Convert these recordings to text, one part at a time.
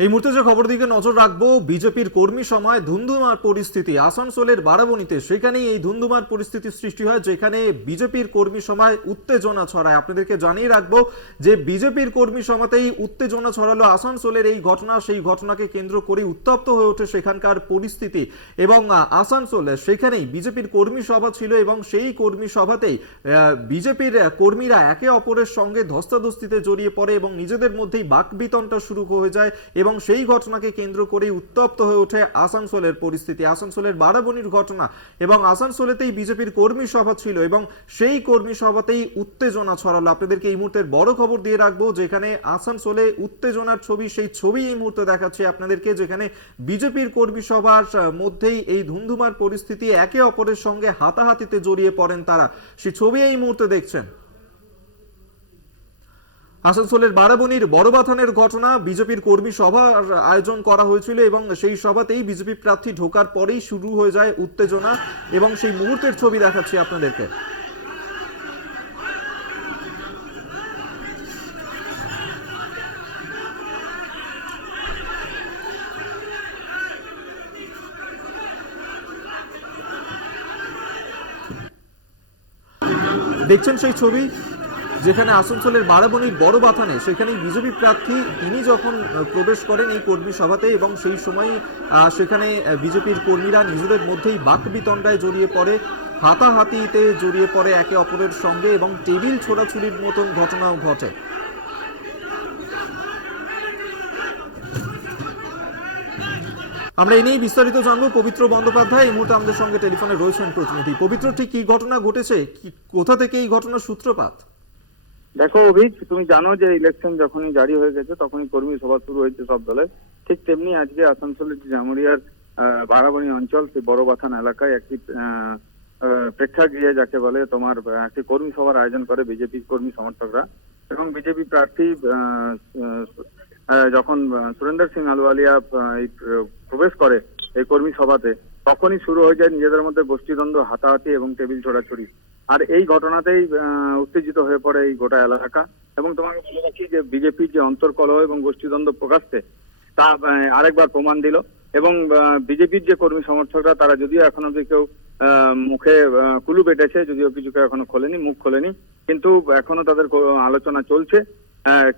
এই মুহূর্তে যে খবর দিকে নজর রাখবো, বিজেপির কর্মী সভায় ধুন্ধুমার পরিস্থিতি আসানসোলের বারাবণীতে। সেখানেই এই ধুন্ধুমার পরিস্থিতি সৃষ্টি হয়, যেখানে বিজেপির কর্মী সভায় উত্তেজনা ছড়ায়। আপনাদেরকে জানিয়ে রাখবো যে বিজেপির কর্মী সভাতেই উত্তেজনা ছড়ালো আসানসোলের এই ঘটনা। সেই ঘটনাকে কেন্দ্র করে উত্তপ্ত হয়ে ওঠে সেখানকার পরিস্থিতি এবং আসানসোলে সেখানেই বিজেপির কর্মী সভা ছিল এবং সেই কর্মী সভাতেই বিজেপির কর্মীরা একে অপরের সঙ্গে ধস্তাধস্তিতে জড়িয়ে পড়ে এবং নিজেদের মধ্যেই বাকবিতণ্ডা শুরু হয়ে যায় এবং সেই ঘটনাকে কেন্দ্র করে উত্তপ্ত হয়ে ওঠে আসানসোলের পরিস্থিতি। আসানসোলের বারাবণীর ঘটনা এবং আসানসোলেতেই বিজেপির কর্মী সভা ছিল এবং সেই কর্মী সভাতেই উত্তেজনা ছড়ালো। আপনাদেরকে এই মুহূর্তের বড় খবর দিয়ে রাখবো, যেখানে আসানসোলে উত্তেজনার ছবি, সেই ছবি এই মুহূর্তে দেখাচ্ছি আপনাদেরকে, যেখানে বিজেপির কর্মী সভার মধ্যেই এই ধুন্ধুমার পরিস্থিতি, একে অপরের সঙ্গে হাতাহাতিতে জড়িয়ে পড়েন তারা। সেই ছবি এই মুহূর্তে দেখছেন। আসানসোলের বারাবণীর বড়বাথানের ঘটনা। বিজেপির কর্মী সভার আয়োজন করা হয়েছিল এবং সেই সভাতেই বিজেপি প্রার্থী ঢোকার পরেই শুরু হয়ে যায় উত্তেজনা এবং সেই মুহূর্তের ছবি দেখাচ্ছি আপনাদেরকে। দেখছেন সেই ছবি, যেখানে আসানসোলের বারাবণীর বড়বাথানে সেখানেই বিজেপি প্রার্থী তিনি যখন প্রবেশ করেন এই কর্মী সভাতে এবং সেই সময় সেখানে বিজেপির কর্মীরা নিজেদের মধ্যেই বাকবিতণ্ডায় জড়িয়ে পড়ে, হাতাহাতিতে জড়িয়ে পড়ে একে অপরের সঙ্গে এবং টেবিল ছোড়াছুড়ির মতন ঘটনাও ঘটে। আমরা এই নিয়েই বিস্তারিত জানবো। পবিত্র বন্দ্যোপাধ্যায় এই মুহূর্তে আমাদের সঙ্গে টেলিফোনে রয়েছেন প্রতিনিধি। পবিত্র, ঠিক কি ঘটনা ঘটেছে, কোথা থেকে এই ঘটনার সূত্রপাত? দেখো অভিক, তুমি জানো যে ইলেকশন যখনই জারি হয়ে গেছে তখনই কর্মী সভা শুরু হয়েছে সব দলের। ঠিক তেমনি আজকে আসানসোলের জামুরিয়ার বারাবণী অঞ্চল, সেই বড়বাথান এলাকায় একটি প্রেক্ষাগৃহে যাকে বলে তোমার একটি কর্মী সভার আয়োজন করে বিজেপি কর্মী সমর্থকরা এবং বিজেপি প্রার্থী যখন সুরেন্দ্র সিং আলুওয়ালিয়া প্রবেশ করে এই কর্মী সভাতে, তখনই শুরু হয়ে যায় নিজেদের মধ্যে গোষ্ঠীদ্বন্দ্ব, হাতাহাতি এবং টেবিল ছোড়াছুড়ি। আর এই ঘটনাতেই উত্তেজিত হয়ে পড়ে এই গোটা এলাকা। এবং তোমাকে বলে রাখি যে বিজেপির যে অন্তর্কলহ এবং গোষ্ঠীদ্বন্দ্ব প্রকাশ্যে তা আরেকবার প্রমাণ দিল এবং বিজেপির যে কর্মী সমর্থকরা তারা যদিও এখন অব্দি কেউ মুখে কুলু পেটেছে, যদিও কিছু কেউ এখনো খোলেনি, মুখ খোলেনি, কিন্তু এখনো তাদের আলোচনা চলছে।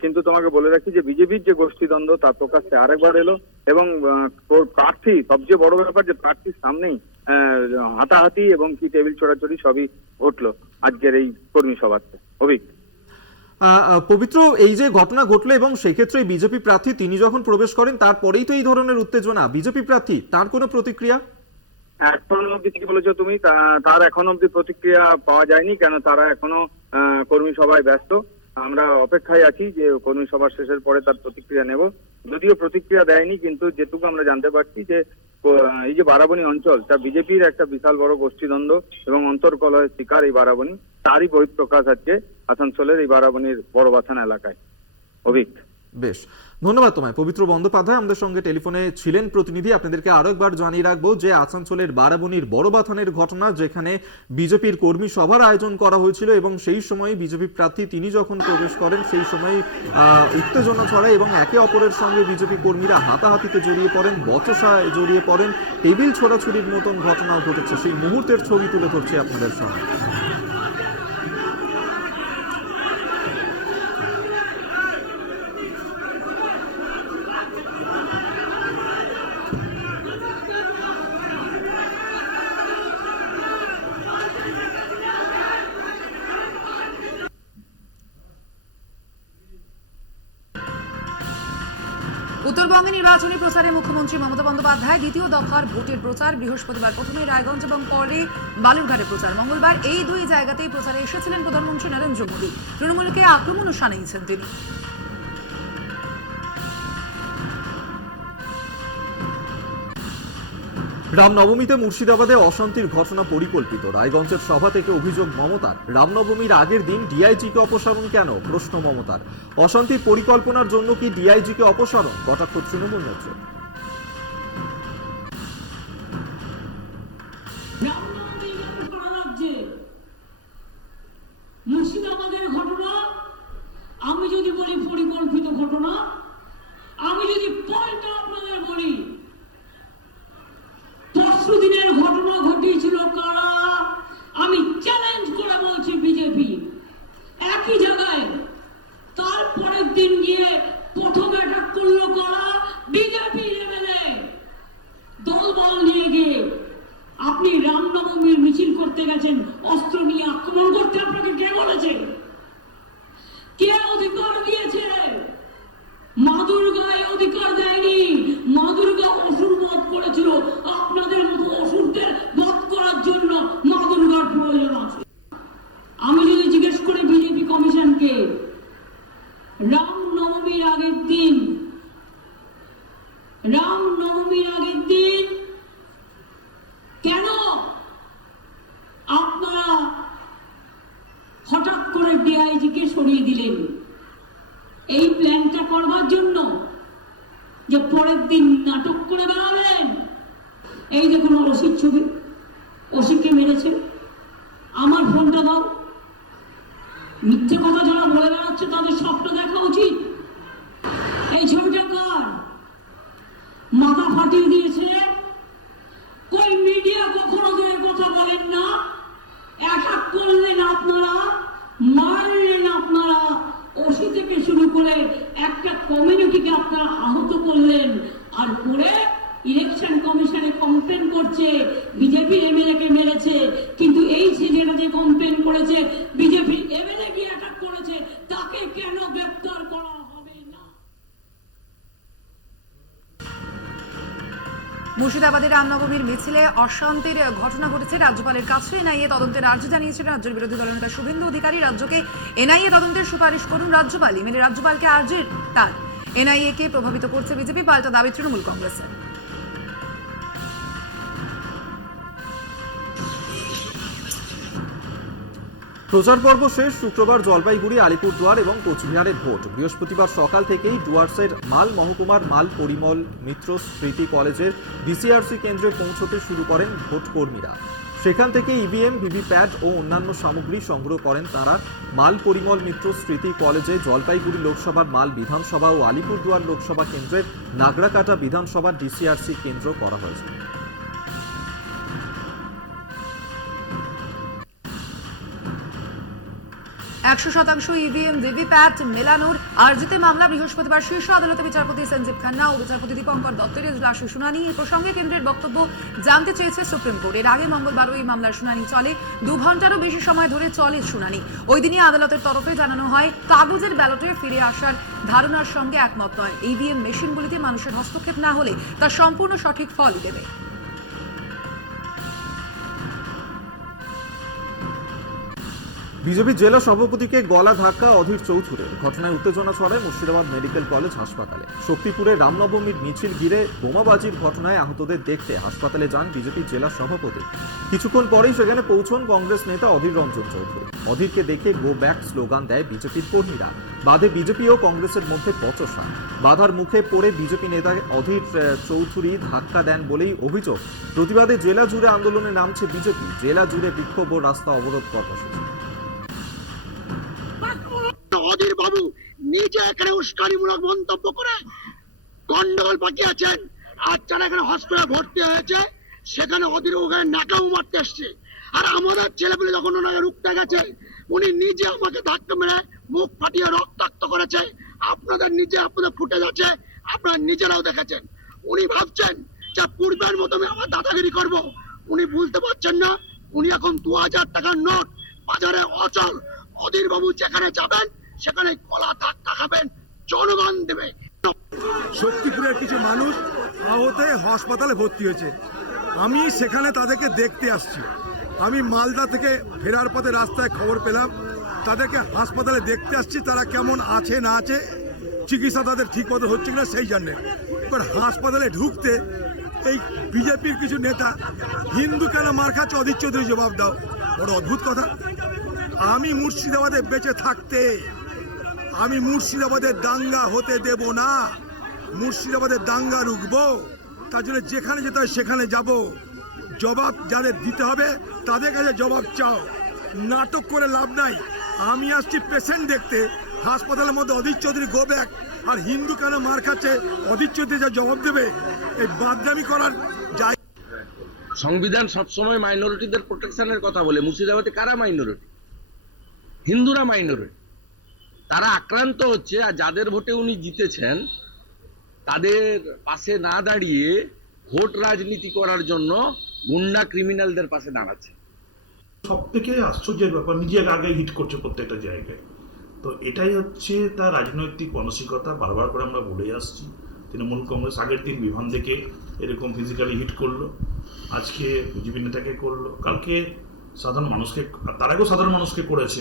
কিন্তু তোমাকে বলে রাখি যে বিজেপির যে গোষ্ঠীদ্বন্দ্ব তা প্রকাশ্যে আরেকবার এলো এবং প্রার্থী, সবচেয়ে বড় ব্যাপার যে প্রার্থীর সামনেই হাতাহাতি এবং কি টেবিল ছোড়াছড়ি সবই ঘটলো আজকের এই কর্মী সভাতে। অভিক, পবিত্র, এই যে ঘটনা ঘটলো এবং সেক্ষেত্রে বিজেপি প্রার্থী তিনি যখন প্রবেশ করেন তারপরেই তো এই ধরনের উত্তেজনা, বিজেপি প্রার্থী তার কোনো প্রতিক্রিয়া এখন অব্দি কি বলেছো তুমি, তার এখন অব্দি প্রতিক্রিয়া পাওয়া যায়নি, কেন তারা এখনো কর্মী সভায় ব্যস্ত। আমরা অপেক্ষায় আছি যে কর্মী সভা শেষের পরে তার প্রতিক্রিয়া নেব। যদিও প্রতিক্রিয়া দেয়নি, কিন্তু যেটুকু আমরা জানতে পারছি যে এই যে বারাবণী অঞ্চল, তা বিজেপির একটা বিশাল বড় গোষ্ঠীদ্বন্দ্ব এবং অন্তর্কলহের শিকার এই বারাবণী, তারই বহিঃপ্রকাশ আজকে আসানসোলের এই বারাবণীর বড়বাথান এলাকায়। অভিক, বেশ, ধন্যবাদ তোমায়। পবিত্র বন্দ্যোপাধ্যায় আমাদের সঙ্গে টেলিফোনে ছিলেন প্রতিনিধি। আপনাদেরকে আরো একবার জানিয়ে রাখবো যে আসানসোলের বারাবণীর বড়বাথানের ঘটনা, যেখানে বিজেপির কর্মী সভার আয়োজন করা হয়েছিল এবং সেই সময় বিজেপি প্রার্থী তিনি যখন প্রবেশ করেন সেই সময় উত্তেজনা ছড়ায় এবং একে অপরের সঙ্গে বিজেপি কর্মীরা হাতাহাতিতে জড়িয়ে পড়েন, বচসায় জড়িয়ে পড়েন, টেবিল ছোড়াছুড়ির মতন ঘটনাও ঘটেছে। সেই মুহূর্তের ছবি তুলে ধরছি আপনাদের সামনে। উত্তরবঙ্গে নির্বাচনী প্রচারে মুখ্যমন্ত্রী মমতা বন্দ্যোপাধ্যায় দ্বিতীয় দফার ভোটের প্রচার। বৃহস্পতিবার প্রথমে রায়গঞ্জ এবং পরে বালুরঘাটে প্রচার। মঙ্গলবার এই দুই জায়গাতেই প্রচারে এসেছিলেন প্রধানমন্ত্রী নরেন্দ্র মোদী। তৃণমূলকে আক্রমণও শানিয়েছেন তিনি। রামনবমীতে মুর্শিদাবাদে অশান্তির ঘটনা পরিকল্পিত। রায়গঞ্জের সভা থেকে অভিযোগ মমতার। রামনবমীর আগের দিন ডিআইজিকে অপসারণ কেন, প্রশ্ন মমতার। অশান্তির পরিকল্পনার জন্য কি ডিআইজিকে অপসারণ, কটাক্ষ তৃণমূল নেত্রী। মুর্শিদাবাদের ঘটনা আমি যদি বলি পরিকল্পিত ঘটনা, আমি যদি রামনবমীর আগের দিন কেন আপনারা হঠাৎ করে ডিআইজিকে সরিয়ে দিলেন? এই প্ল্যানটা করবার জন্য যে পরের দিন নাটক করে বেড়াবেন। এই দেখুন ওসির ছবি, ওসিকে মেরেছে। আমার ফোনটা দাও। মিথ্যে কথা যারা বলে বেড়াচ্ছে তাদের সবটা দেখা উচিত। এই ছবিটা কার? মাথা ফাটিয়ে দিয়েছে। কই মিডিয়া কখনো তো এর কথা বলেন না। অ্যাটাক করলেন আপনারা, মারলেন আপনারা, ওসি থেকে শুরু করে একটা কমিউনিটিকে আপনারা আহত করলেন। আর পরে ইলেকশন কমিশনে কমপ্লেন করছে বিজেপি এমএলএ কে মেরেছে, কিন্তু এই যেটা যে কমপ্লেন করেছে বিজেপি এমএলএ কি অ্যাটাক করেছে, তাকে কেন গ্রেফতার করা হবে না? মুর্শিদাবাদের রামনবমীর মিছিলে অশান্তির ঘটনা ঘটেছে। রাজ্যপালের কাছে এনআইএ তদন্তের আর্জি জানিয়েছিলেন রাজ্যের বিরোধী দলনেতা শুভেন্দু অধিকারী। রাজ্যকে এনআইএ তদন্তের সুপারিশ করুন রাজ্যপাল। ইমেলে রাজ্যপালকে আর্জির তার। এনআইএ কে প্রভাবিত করছে বিজেপি, পাল্টা দাবি তৃণমূল কংগ্রেসের। প্রচার পর্ব শেষ। শুক্রবার জলপাইগুড়ি, আলিপুরদুয়ার এবং কোচবিহারে ভোট। বৃহস্পতিবার সকাল থেকেই ডুয়ার্সের মাল মহকুমার মাল পরিমল মিত্র স্মৃতি কলেজের ডিসিআরসি কেন্দ্রে পৌঁছতে শুরু করেন ভোট কর্মীরা। সেখান থেকে ইভিএম, ভিভিপ্যাট ও অন্যান্য সামগ্রী সংগ্রহ করেন তারা। মাল পরিমল মিত্র স্মৃতি কলেজে জলপাইগুড়ি লোকসভার মাল বিধানসভা ও আলিপুরদুয়ার লোকসভা কেন্দ্রের নাগরাকাটা বিধানসভার ডিসিআরসি কেন্দ্র করা হয়েছে। 100% ইভিএম, ভিভিপ্যাট মেলানোর আর্জিতে মামলা। বৃহস্পতিবার শীর্ষ আদালতে বিচারপতি সঞ্জীব খান্না ও বিচারপতি দীপঙ্কর দত্তের এজলাসে শুনানি। এই প্রসঙ্গে কেন্দ্রের বক্তব্য জানতে চেয়েছে সুপ্রিম কোর্ট। এর আগে মঙ্গলবারও এই মামলার শুনানি চলে। 2 ঘন্টারও বেশি সময় ধরে চলে শুনানি। ওই দিনই আদালতের তরফে জানানো হয়, কাগজের ব্যালটে ফিরে আসার ধারণার সঙ্গে একমত নয়। ইভিএম মেশিনগুলিতে মানুষের হস্তক্ষেপ না হলে তা সম্পূর্ণ সঠিক ফলই দেবে। বিজেপি জেলা সভাপতিকে গলা ধাক্কা অধীর চৌধুরীর। ঘটনায় উত্তেজনা ছড়ায় মুর্শিদাবাদ মেডিকেল কলেজ হাসপাতালে। শক্তিপুরে রামনবমীর মিছিল ঘিরে বোমাবাজির ঘটনায় আহতদের দেখতে হাসপাতালে যান বিজেপি জেলা সভাপতি। কিছুক্ষণ পরেই সেখানে পৌঁছন কংগ্রেস নেতা অধীর রঞ্জন চৌধুরী। অধীরকে দেখে গো ব্যাক স্লোগান দেয় বিজেপির কর্মীরা। বাদে বিজেপি ও কংগ্রেসের মধ্যে বচসা। বাধার মুখে পড়ে বিজেপি নেতা অধীর চৌধুরী ধাক্কা দেন বলেই অভিযোগ। প্রতিবাদে জেলা জুড়ে আন্দোলনে নামছে বিজেপি। জেলা জুড়ে বিক্ষোভ ও রাস্তা অবরোধ কর্মসূচি। অধীর বাবু নিজে এখানে উস্কানিমূলক মন্তব্য করে গন্ডগোল পাকিয়েছেন। আর যারা এখানে হসপিটালে ভর্তি হয়েছে সেখানে অধীর ওখানে নাকাও মারতে এসছে। আর আমাদের ছেলেপুলে যখন ওনাকে রুখতে গেছে উনি নিজে আমাকে ধাক্কা মেরে মুখ ফাটিয়ে রক্তাক্ত করেছে। আপনাদের ফুটে যাচ্ছে, আপনারা নিজেরাও দেখেছেন। উনি ভাবছেন যে পূর্বের মতো আমি আমার দাদাগিরি করব। উনি বুঝতে পারছেন না উনি এখন 2000 টাকার নোট বাজারে অচল। অধীর বাবু যেখানে যাবেন সেখানে গলা ধাক্কা খাবেন, জনগণ দেবে। শক্তিপুরের কিছু মানুষ আহত হয়ে হাসপাতালে ভর্তি হয়েছে। আমি সেখানে তাদেরকে দেখতে আসছি। আমি মালদা থেকে ফেরার পথে রাস্তায় খবর পেলাম, তাদেরকে হাসপাতালে দেখতে আসছি। তারা কেমন আছে না আছে, চিকিৎসা তাদের ঠিক মতো হচ্ছে কিনা সেই জন্যে। এবার হাসপাতালে ঢুকতে এই বিজেপির কিছু নেতা হিন্দু কেন মার খাচ্ছে অধীর চৌধুরী জবাব দাও। বড় অদ্ভুত কথা। আমি মুর্শিদাবাদে বেঁচে থাকতে আমি মুর্শিদাবাদের দাঙ্গা হতে দেব না। মুর্শিদাবাদের দাঙ্গা রুখবো, তার জন্য যেখানে যেতে হয় সেখানে যাব। জবাব যাদের দিতে হবে তাদের কাছে জবাব চাও। নাটক করে লাভ নাই। আমি আসছি পেশেন্ট দেখতে। হাসপাতালের মধ্যে অধীর চৌধুরী গো ব্যাক আর হিন্দু কেন মার খাচ্ছে অধীর চৌধুরী যা জবাব দেবে, এই বাদদামি করার যাই। সংবিধান সবসময় মাইনরিটিদের প্রোটেকশনের কথা বলে। মুর্শিদাবাদে কারা মাইনরিটি? হিন্দুরা মাইনরিটি। তারা আক্রান্ত হচ্ছে। আর যাদের ভোটে উনি জিতেছেন তাদের পাশে না দাঁড়িয়ে ভোট রাজনীতি করার জন্য গুন্ডা ক্রিমিনালদের পাশে দাঁড়াচ্ছে। সব থেকে আশ্চর্যের ব্যাপার, নিজের আগে হিট করছে প্রত্যেকটা জায়গায়। তো এটাই হচ্ছে তার রাজনৈতিক মানসিকতা। বারবার করে আমরা বলে আসছি, তৃণমূল কংগ্রেস আগের দিন বিভান থেকে এরকম ফিজিক্যালি হিট করলো, আজকে বিজেপি নেতাকে করলো, কালকে সাধারণ মানুষকে, তার আগেও সাধারণ মানুষকে করেছে।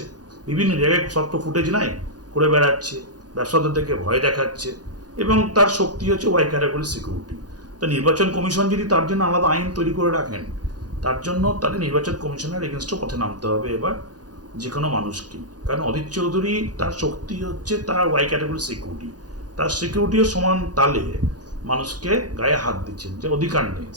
বিভিন্ন জায়গায় সব তো ফুটেজ নাই, করে বেড়াচ্ছে, ব্যবসাদারদেরকে ভয় দেখাচ্ছে এবং তার শক্তি হচ্ছে ওয়াই ক্যাটাগরি সিকিউরিটি। তো নির্বাচন কমিশন যদি তার জন্য আলাদা আইন তৈরি করে রাখেন, তার জন্য তাদের নির্বাচন কমিশনের এগেনস্টও পথে নামতে হবে এবার যে কোনো মানুষকে। কারণ অধীর চৌধুরী তার শক্তি হচ্ছে তার ওয়াই ক্যাটাগরি সিকিউরিটি, তার সিকিউরিটিও সমান তালে মানুষকে গায়ে হাত দিচ্ছেন, যে অধিকার নেই।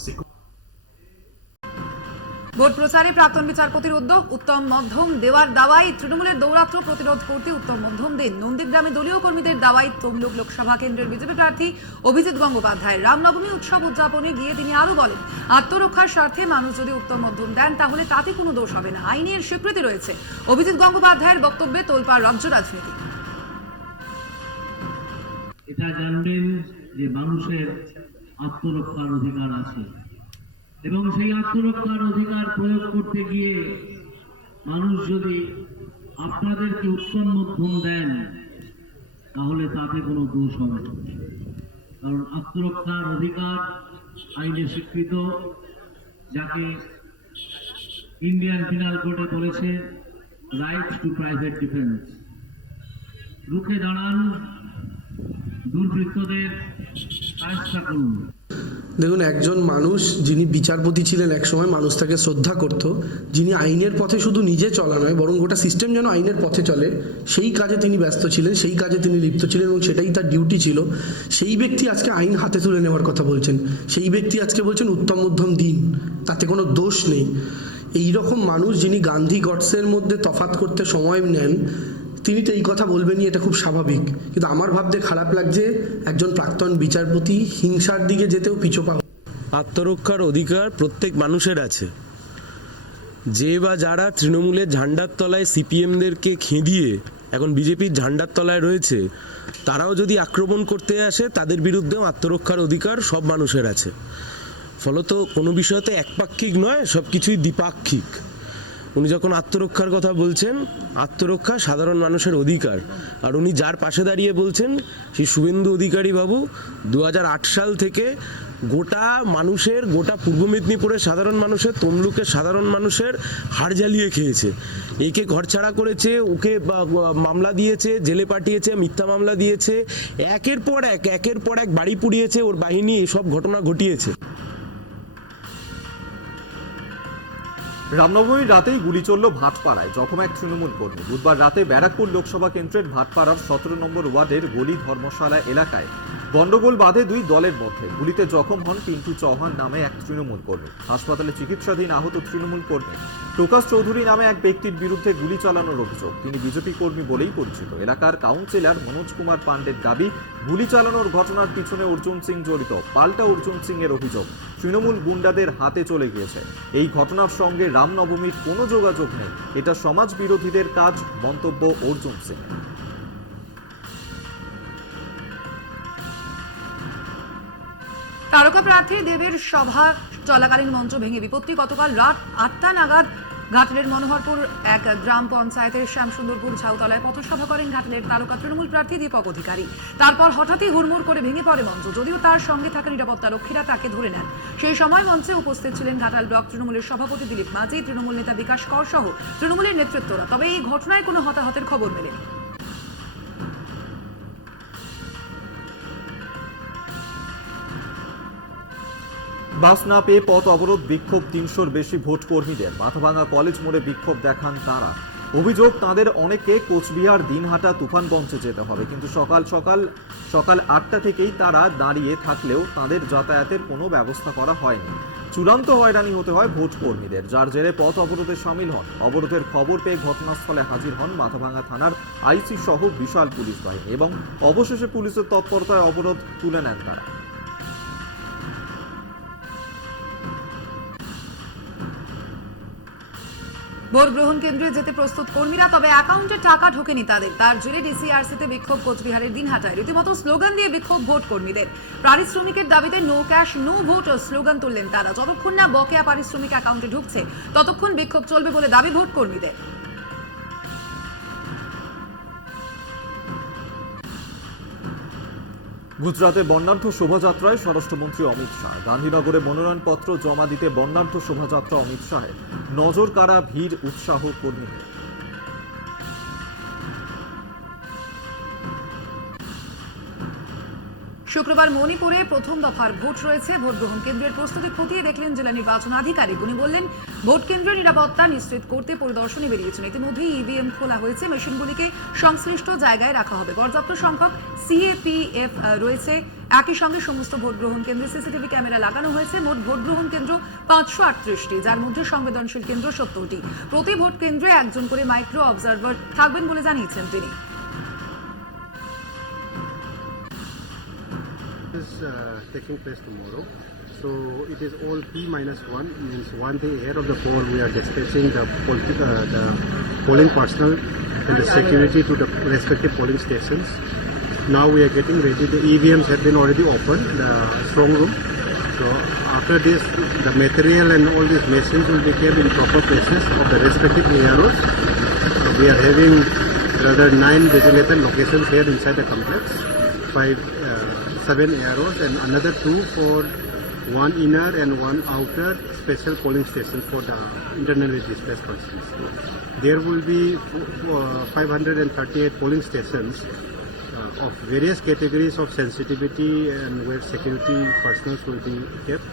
ভোট প্রচারে প্রাক্তন বিচারপতির উদ্যোগ, উত্তম মধ্যম দেওয়ার দাওয়াই। তৃণমূলের দৌরাত্ম্য প্রতিরোধ করতে উত্তম মধ্যম দিন। নন্দীগ্রামে দলীয় কর্মীদের দাওয়াই তমলুক লোকসভা কেন্দ্রের বিজেপি প্রার্থী অভিজিৎ গঙ্গোপাধ্যায়। রামনবমী উৎসব উদযাপনে গিয়ে তিনি আরো বলেন, আত্মরক্ষার স্বার্থে মানুষ যদি উত্তম মধ্যম দেন তাহলে তাতে কোনো দোষ হবে না, আইনের স্বীকৃতি রয়েছে। অভিজিৎ গঙ্গোপাধ্যায়ের বক্তব্যে তোলপাড় রাজ্য রাজনীতি। এটা জানবেন যে মানুষের আত্মরক্ষার অধিকার আছে এবং সেই আত্মরক্ষার অধিকার প্রয়োগ করতে গিয়ে মানুষ যদি আপনাদেরকে উত্তম মধ্যম দেন তাহলে তাতে কোনো দোষ হবে না, কারণ আত্মরক্ষার অধিকার আইনে স্বীকৃত, যাকে ইন্ডিয়ান পিনাল কোডে বলেছে রাইট টু প্রাইভেট ডিফেন্স। রুখে দাঁড়ান, দুর্বৃত্তদের চেষ্টা করুন। দেখুন, একজন মানুষ যিনি বিচারপতি ছিলেন একসময়, মানুষ তাকে শ্রদ্ধা করত, যিনি আইনের পথে শুধু নিজে চলা নয় বরং গোটা সিস্টেম যেন আইনের পথে চলে সেই কাজে তিনি ব্যস্ত ছিলেন, সেই কাজে তিনি লিপ্ত ছিলেন এবং সেটাই তার ডিউটি ছিল। সেই ব্যক্তি আজকে আইন হাতে তুলে নেওয়ার কথা বলছেন, সেই ব্যক্তি আজকে বলছেন উত্তম মধ্যম দিন, তাতে কোনো দোষ নেই। এই রকম মানুষ যিনি গান্ধী গডসের মধ্যে তফাৎ করতে সময় নেন, তিনি তো এই কথা বলবেনই, এটা খুব স্বাভাবিক। কিন্তু আমার ভাবতে খারাপ লাগছে একজন প্রাক্তন বিচারপতি হিংসার দিকে যেতেও পিছপা। আত্মরক্ষার অধিকার প্রত্যেক মানুষের আছে। যে বা যারা তৃণমূলের ঝান্ডার তলায় সিপিএমদেরকে খেদিয়ে এখন বিজেপির ঝান্ডার তলায় রয়েছে, তারাও যদি আক্রমণ করতে আসে তাদের বিরুদ্ধেও আত্মরক্ষার অধিকার সব মানুষের আছে। ফলত কোনো বিষয়তে একপাক্ষিক নয়, সব কিছুই দ্বিপাক্ষিক। উনি যখন আত্মরক্ষার কথা বলছেন, আত্মরক্ষা সাধারণ মানুষের অধিকার। আর উনি যার পাশে দাঁড়িয়ে বলছেন সেই শুভেন্দু অধিকারী বাবু 2008 সাল থেকে গোটা মানুষের, গোটা পূর্ব মেদিনীপুরের সাধারণ মানুষের, তমলুকের সাধারণ মানুষের হাড় জ্বালিয়ে খেয়েছে। একে ঘরছাড়া করেছে, ওকে মামলা দিয়েছে, জেলে পাঠিয়েছে, মিথ্যা মামলা দিয়েছে, একের পর এক বাড়ি পুড়িয়েছে, ওর বাহিনী এসব ঘটনা ঘটিয়েছে। রামনবমীর রাতেই গুলি চলল ভাটপাড়ায়, জখম এক তৃণমূল কর্মী। বুধবার রাতে ব্যারাকপুর লোকসভা কেন্দ্রের ভাটপাড়ার 17 নম্বর ওয়ার্ডের গলি ধর্মশালা এলাকায় গন্ডগোল বাঁধে দুই দলের মধ্যে। গুলিতে জখম হন পিন্টু চৌহান নামে এক তৃণমূল কর্মী। হাসপাতালে চিকিৎসাধীন আহত তৃণমূল কর্মী প্রকাশ চৌধুরী নামে এক ব্যক্তির বিরুদ্ধে গুলি চালানোর অভিযোগ। তিনি বিজেপি কর্মী বলেই পরিচিত। এলাকার কাউন্সিলর মনোজ কুমার পান্ডের দাবি, গুলি চালানোর ঘটনার পিছনে অর্জুন সিং জড়িত। পাল্টা অর্জুন সিং এর অভিযোগ, তৃণমূল গুন্ডাদের হাতে চলে গিয়েছে। এই ঘটনার সঙ্গে রামনবমীর কোনো যোগাযোগ নেই, এটা সমাজ বিরোধীদের কাজ, মন্তব্য অর্জুন সিং। তারকা প্রার্থী দেবের সভা চলাকালীন মঞ্চ ভেঙে বিপত্তি। গতকাল রাত 8টা নাগাদ ঘাটলের মনোহরপুর এক গ্রাম পঞ্চায়েতের শ্যামসুন্দরপুর ঝাউতলায় পথসভা করেন ঘাটলের তারকা তৃণমূল প্রার্থী দীপক অধিকারী। তারপর হঠাৎই হুড়মুড় করে ভেঙে পড়ে মঞ্চ, যদিও তার সঙ্গে থাকা নিরাপত্তা রক্ষীরা তাকে ধরে নেন। সেই সময় মঞ্চে উপস্থিত ছিলেন ঘাটাল ব্লক তৃণমূলের সভাপতি দিলীপ মাঝি, তৃণমূল নেতা বিকাশ কর সহ তৃণমূলের নেতৃত্বরা। তবে এই ঘটনায় কোনো হতাহতের খবর মেলেনি। বাস না পেয়ে পথ অবরোধ, বিক্ষোভ 300-র বেশি ভোট কর্মীদের। মাথাভাঙা কলেজ মোড়ে বিক্ষোভ দেখান তারা। অভিযোগ, তাদের অনেকে কোচবিহার, দিনহাটা, তুফানগঞ্জে যেতে হবে, কিন্তু সকাল 8টা থেকেই তারা দাঁড়িয়ে থাকলেও তাদের যাতায়াতের কোনো ব্যবস্থা করা হয়নি। চূড়ান্ত হয়রানি হতে হয় ভোট কর্মীদের, যার জেরে পথ অবরোধে সামিল হন। অবরোধের খবর পেয়ে ঘটনাস্থলে হাজির হন মাথাভাঙা থানার আইসি সহ বিশাল পুলিশ বাহিনী এবং অবশেষে পুলিশের তৎপরতায় অবরোধ তুলে নেন তারা। ভোট গ্রহণ কেন্দ্রে যেতে প্রস্তুত কর্মীরা, তবে অ্যাকাউন্টে টাকা ঢোকেনি তাদের। তার জেরে ডিসিআরসিতে বিক্ষোভ কোচবিহারের দিনহাটায়। রীতিমতো স্লোগান দিয়ে বিক্ষোভ ভোট কর্মীদের। পারিশ্রমিকের দাবিতে no cash no vote slogan তুললেন তারা। যতক্ষণ না বকেয়া পারিশ্রমিক অ্যাকাউন্টে ঢুকছে ততক্ষণ বিক্ষোভ চলবে বলে দাবি ভোট কর্মীদের। গুজরাতে বর্ণাঢ্য শোভাযাত্রায় স্বরাষ্ট্রমন্ত্রী অমিত শাহ। গান্ধীনগরে মনোনয়নপত্র জমা দিতে বর্ণাঢ্য শোভাযাত্রা অমিত শাহের। নজর কাড়া ভিড়, উৎসাহ কর্মীদের। শুক্রবার মণিপুরে প্রথম দফার ভোট রয়েছে। ভোট গ্রহণ কেন্দ্রের প্রস্তুতি খতিয়ে দেখলেন জেলা নির্বাচন আধিকারিক। উনি বললেন, ভোট কেন্দ্রের নিরাপত্তা নিশ্চিত করতে পরিদর্শনে বেরিয়েছেন। ইতিমধ্যেই ইভিএম খোলা হয়েছে, মেশিনগুলিকে সংশ্লিষ্ট জায়গায় রাখা হবে। পর্যাপ্ত সংখ্যক সিএপিএফ রয়েছে। একই সঙ্গে সমস্ত ভোট গ্রহণ কেন্দ্রে সিসিটিভি ক্যামেরা লাগানো হয়েছে। মোট ভোট গ্রহণ কেন্দ্র 538টি, যার মধ্যে সংবেদনশীল কেন্দ্র 70টি। প্রতি ভোট কেন্দ্রে একজন করে মাইক্রো অবজারভার থাকবেন বলে জানিয়েছেন তিনি। Is taking place tomorrow, so it is all T-1, means 1 day ahead of the poll. We are dispatching the polling personnel and the security to the respective polling stations. Now we are getting ready. The EVMs have been already opened, the strong room. So after this, the material and all these machines will be kept in proper places of the respective AROs. We are having rather 9 designated locations here inside the complex. 7 AROs and another 2 for 1 inner and 1 outer special polling stations for the internally displaced persons. There will be 538 polling stations of various categories of sensitivity and where security personnel will be kept.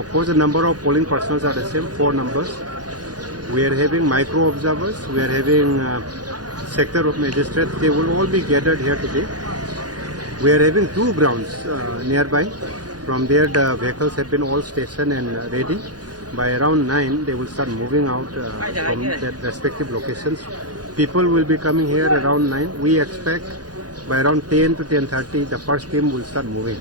Of course, the number of polling personnel are the same, 4 numbers. We are having micro observers, we are having sector of magistrates. They will all be gathered here today. We are having 2 grounds nearby. From there, the vehicles have been all stationed and ready. By around 9, they will start moving out from their respective locations. People will be coming here around 9. We expect by around 10 to 10:30, the first team will start moving.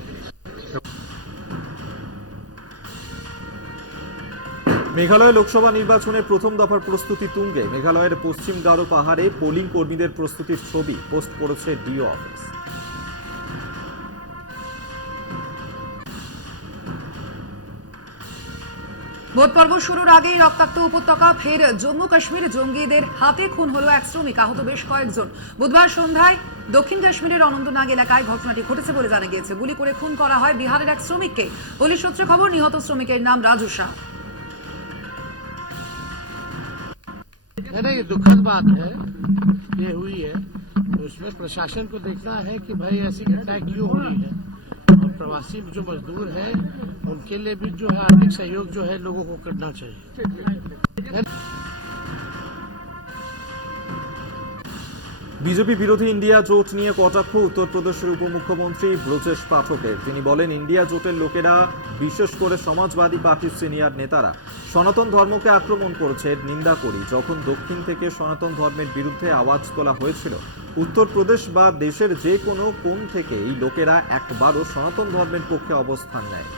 Meghalaya Lok Sabha নির্বাচনের প্রথম দফার প্রস্তুতি তুঙ্গে। মেঘালয়ের পশ্চিম গারো পাহাড়ে polling কর্মীদের প্রস্তুতির ছবি পোস্ট করেছে ডিও অফিস। ভোট পর্ব শুরুর আগেই রক্তাক্ত উপত্যকা ফের জম্মু কাশ্মীর। জঙ্গিদের হাতে খুন হলো এক শ্রমিক, আহত বেশ কয়েকজন। বুধবার সন্ধ্যায় দক্ষিণ কাশ্মীরের অনন্তনাগ এলাকায় ঘটনাটি ঘটেছে বলে জানা গিয়েছে। গুলি করে খুন করা হয় বিহারের এক শ্রমিককে। পুলিশ সূত্রে খবর, নিহত শ্রমিকের নাম রাজু শাহ। ये दुखद बात है, ये हुई है, तो उसमें प्रशासन को देखना है कि भाई ऐसी घटना क्यों हो रही है, और प्रवासी जो मजदूर हैं उनके लिए भी जो है आर्थिक सहयोग जो है लोगों को करना चाहिए। বিজেপি বিরোধী ইন্ডিয়া জোট নিয়ে কটাক্ষ উত্তরপ্রদেশের উপমুখ্যমন্ত্রী ব্রজেশ পাঠকের। তিনি বলেন, ইন্ডিয়া জোটের লোকেরা, বিশেষ করে সমাজবাদী পার্টির সিনিয়র নেতারা সনাতন ধর্মকে আক্রমণ করেছে, এর নিন্দা করি। যখন দক্ষিণ থেকে সনাতন ধর্মের বিরুদ্ধে আওয়াজ তোলা হয়েছিল, উত্তরপ্রদেশ বা দেশের যে কোনো কোণ থেকে এই লোকেরা একবারও সনাতন ধর্মের পক্ষে অবস্থান নেয়।